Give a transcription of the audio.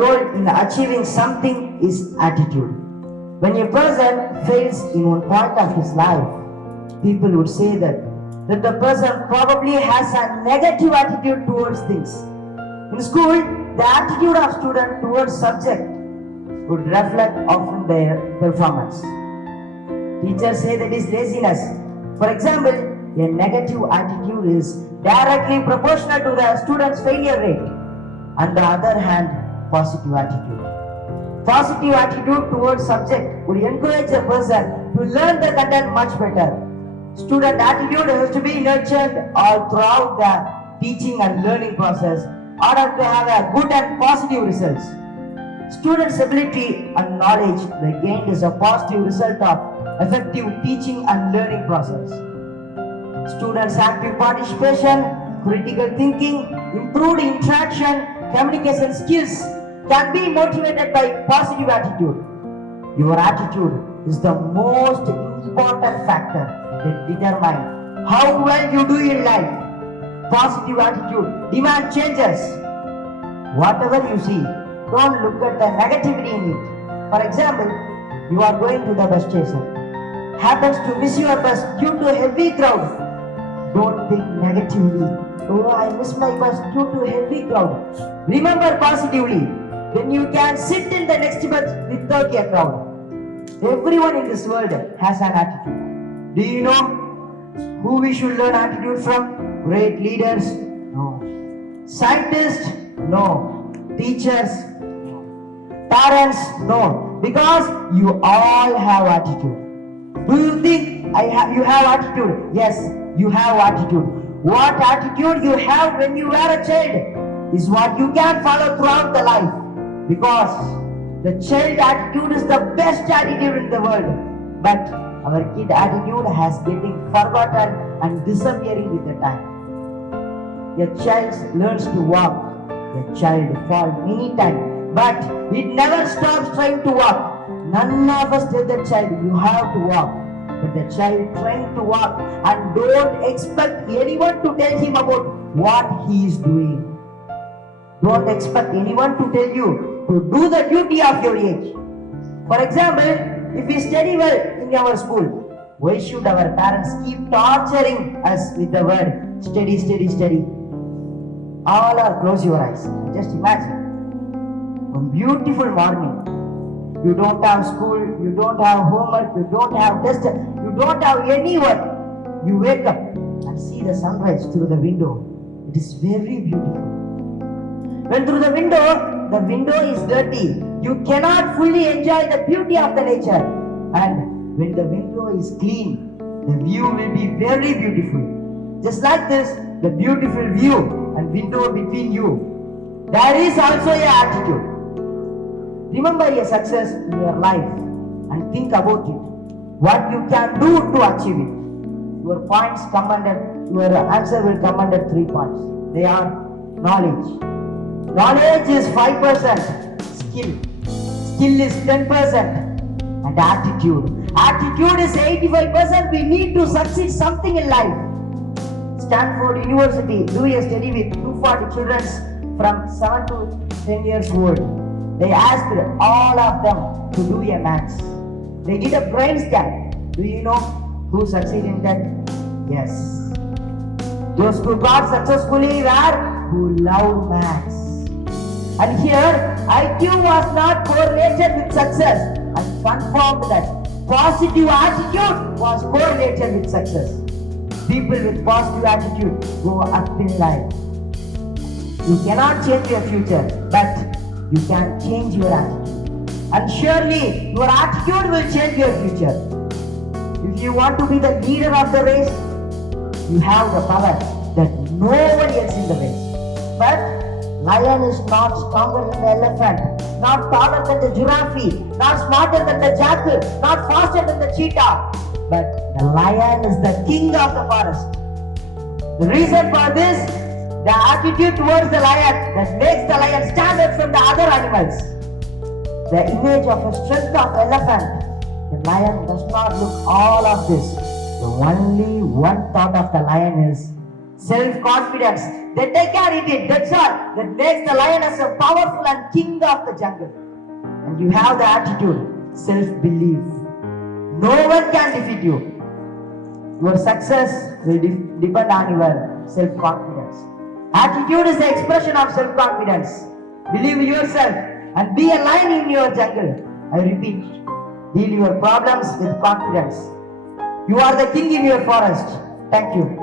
role in achieving something is attitude. When a person fails in one part of his life, people would say that the person probably has a negative attitude towards things. In school, the attitude of student towards subject would reflect often their performance. Teachers say that is laziness. For example, a negative attitude is directly proportional to the student's failure rate. On the other hand, positive attitude. Positive attitude towards subject would encourage a person to learn the content much better. Student attitude has to be nurtured all throughout the teaching and learning process in order to have a good and positive results. Students' ability and knowledge they gained is a positive result of effective teaching and learning process. Students' active participation, critical thinking, improved interaction, communication skills can be motivated by positive attitude. Your attitude is the most important factor that determines how well you do in life. Positive attitude demand changes. Whatever you see, don't look at the negativity in it. For example, you are going to the bus station. Happens to miss your bus due to a heavy crowd. Don't think negatively. Oh, I miss my bus due to a heavy crowd. Remember positively. Then you can sit in the next bus without a crowd. Everyone in this world has an attitude. Do you know who we should learn attitude from? Great leaders? No. Scientists? No. Teachers? No. Parents? No. Because you all have attitude. Do you think you have attitude? Yes, you have attitude. What attitude you have when you were a child is what you can follow throughout the life. Because the child attitude is the best attitude in the world. But our kid attitude has getting forgotten and disappearing with the time. A child learns to walk. A child falls many times, but it never stops trying to walk. None of us tell the child you have to walk. But the child trying to walk and don't expect anyone to tell him about what he is doing. Don't expect anyone to tell you to do the duty of your age. For example, if we study well in our school, why should our parents keep torturing us with the word study, study, study? All are close your eyes. Just imagine. One beautiful morning, you don't have school, you don't have homework, you don't have test, you don't have any work. You wake up and see the sunrise through the window. It is very beautiful. When through the window is dirty, you cannot fully enjoy the beauty of the nature. And when the window is clean, the view will be very beautiful. Just like this, the beautiful view and window between you, there is also your attitude. Remember your success in your life and think about it. What you can do to achieve it. Your answer will come under 3 points. They are knowledge. Knowledge is 5%. Skill. Skill is 10%. And attitude. Attitude is 85%. We need to succeed something in life. Stanford University do a study with 240 children from 7 to 10 years old. They asked all of them to do a maths. They did a brain scan. Do you know who succeeded in that? Yes. Those who got successfully were who loved maths. And here, IQ was not correlated with success and confirmed that positive attitude was correlated with success. People with positive attitude go up in life. You cannot change your future, but you can change your attitude. And surely, your attitude will change your future. If you want to be the leader of the race, you have the power that no one else in the race. But lion is not stronger than the elephant, not taller than the giraffe, not smarter than the jackal, not faster than the cheetah. But the lion is the king of the forest. The reason for this, the attitude towards the lion that makes the lion stand out from the other animals. The image of a strength of elephant. The lion does not look all of this. The only one thought of the lion is self-confidence. They take care of it. That's all. That makes the lioness a powerful and king of the jungle. And you have the attitude, self-belief. No one can defeat you. Your success will depend on your self-confidence. Attitude is the expression of self-confidence. Believe yourself and be a lion in your jungle. I repeat, deal your problems with confidence. You are the king in your forest. Thank you.